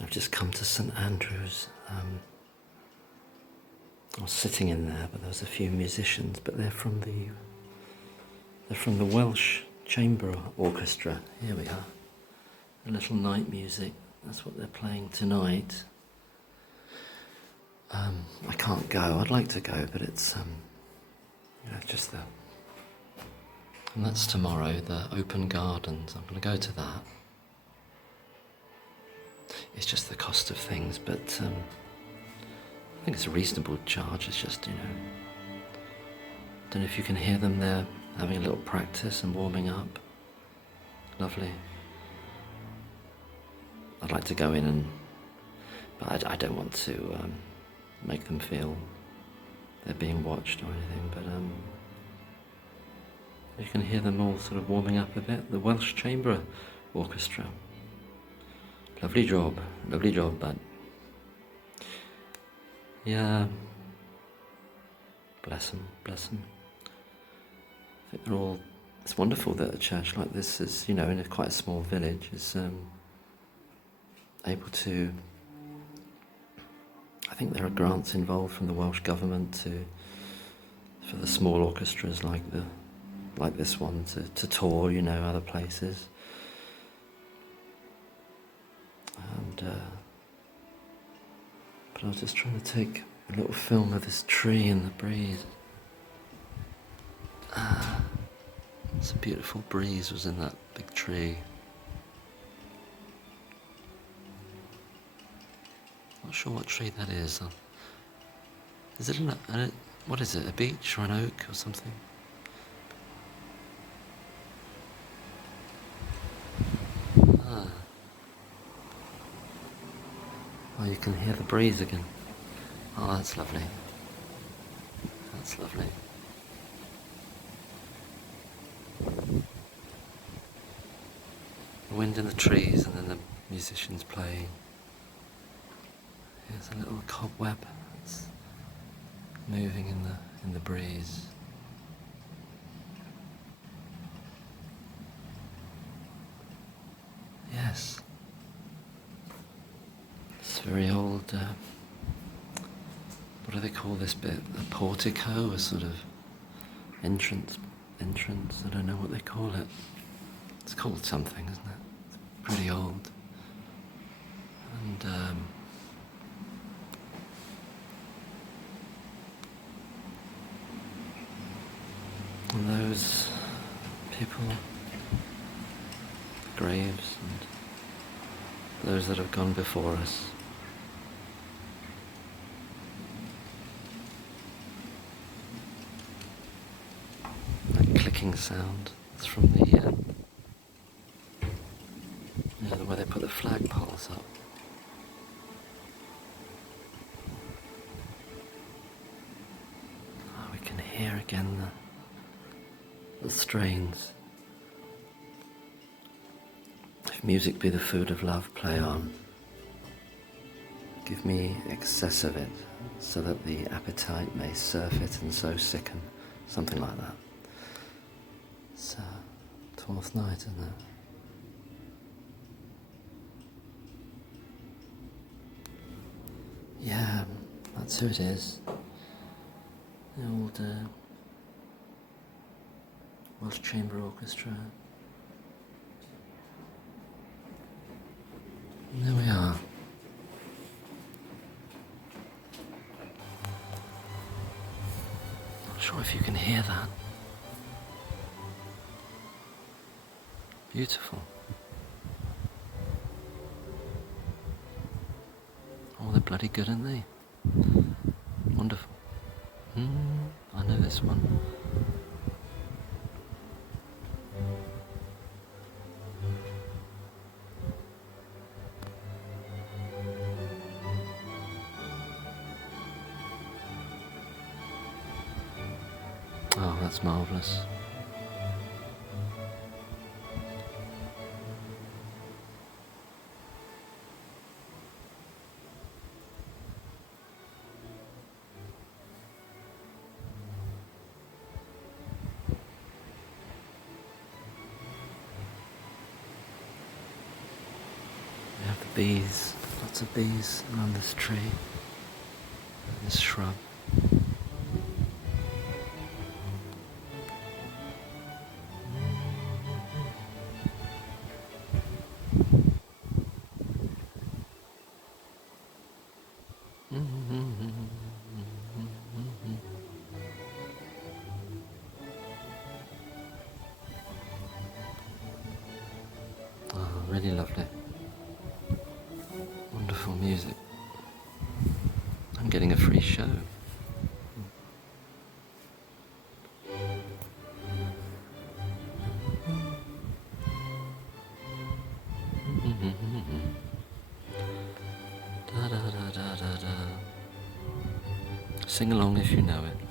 I've just come to St Andrews. I was sitting in there, but there was a few musicians, but they're from the Welsh Chamber Orchestra. Here we are. A little night music. That's what they're playing tonight. I can't go. I'd like to go, but it's just the. And that's tomorrow. The open gardens. I'm going to go to that. It's just the cost of things, but I think it's a reasonable charge. It's just, don't know if you can hear them there having a little practice and warming up. Lovely. I'd like to go in but I don't want to make them feel they're being watched or anything, but you can hear them all sort of warming up a bit. The Welsh Chamber Orchestra. Lovely job, bud. Yeah, bless them. I think they're all, it's wonderful that a church like this is, in quite a small village, is able to, I think there are grants involved from the Welsh government for the small orchestras like this one to tour, other places. But I was just trying to take a little film of this tree in the breeze. It's a beautiful breeze was in that big tree. Not sure what tree that is. Is it what is it, a beech or an oak or something? Oh, you can hear the breeze again. Oh, that's lovely. That's lovely. The wind in the trees and then the musicians playing. Here's a little cobweb that's moving in the breeze. Yes. It's very old, what do they call this bit? A portico, a sort of entrance, I don't know what they call it. It's called something, isn't it? It's pretty old. And those people, graves, and those that have gone before us. That clicking sound, it's from the where they put the flagpoles up. Oh, we can hear again the strains. If music be the food of love, play on. Give me excess of it, so that the appetite may surfeit and so sicken. Something like that. It's 12th night, isn't it? Yeah, that's who it is. The old Welsh Chamber Orchestra. And there we are. Not sure if you can hear that. Beautiful. Oh, they're bloody good, aren't they? Wonderful. I know this one. Oh, that's marvellous. We have the bees Lots of bees around this tree, this shrub. Oh, really lovely. Wonderful music. I'm getting a free show. Da, da, da, da, da, da. Sing along if you know it.